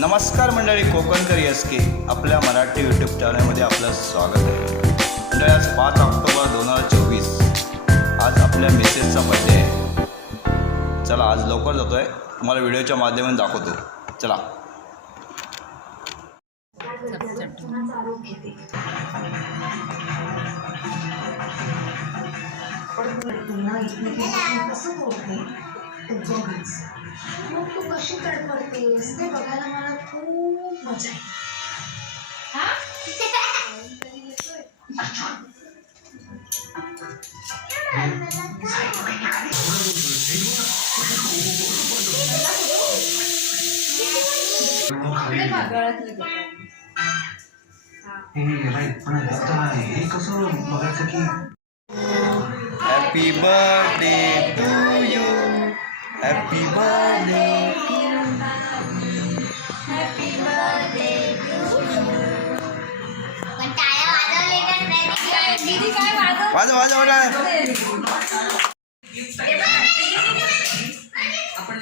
नमस्कार मंडळी, कोकणकर SK आपल्या मराठी यूट्यूब चॅनलमध्ये आपलं स्वागत आहे. मंडळी, आज 5 ऑक्टोबर 2024 आज आपल्या मिसेसचा बर्थडे आहे. चला आज लवकर जातो आहे, तुम्हाला व्हिडिओच्या माध्यमातून दाखवतो. चला. मग तू कशी तडफडतेस ते बघायला मला खूप मजा आहे. Happy birthday to you, happy birthday. वाजव वाजव आपण